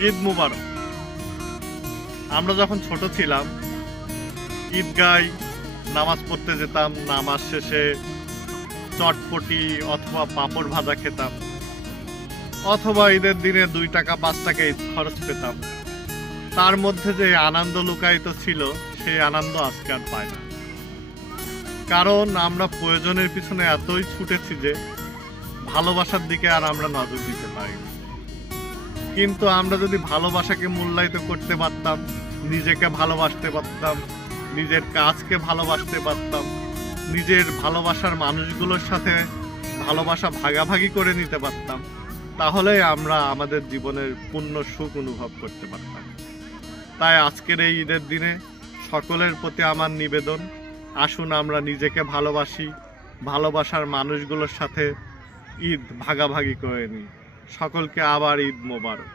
ঈদ মুবারক। আমরা যখন ছোট ছিলাম ঈদগায় নামাজ পড়তে যেতাম, নামাজ শেষে চটপটি অথবা পাঁপড় ভাজা খেতাম, অথবা ঈদের দিনে 2 টাকা 5 টাকা ঈদ খরচ পেতাম। তার মধ্যে যে আনন্দ লুকায়িত ছিল সেই আনন্দ আজকে আর পাই না, কারণ আমরা প্রয়োজনের পিছনে এতই ছুটেছি যে ভালোবাসার দিকে আর আমরা নজর দিতে পারি। কিন্তু আমরা যদি ভালোবাসাকে মূল্যায়িত করতে পারতাম, নিজেকে ভালোবাসতে পারতাম, নিজের কাজকে ভালোবাসতে পারতাম, নিজের ভালোবাসার মানুষগুলোর সাথে ভালোবাসা ভাগাভাগি করে নিতে পারতাম, তাহলে আমরা আমাদের জীবনের পূর্ণ সুখ অনুভব করতে পারতাম। তাই আজকের এই ঈদের দিনে সকলের প্রতি আমার নিবেদন, আসুন আমরা নিজেকে ভালোবাসি, ভালোবাসার মানুষগুলোর সাথে ঈদ ভাগাভাগি করে নিই। সকলকে আবার ঈদ মোবারক।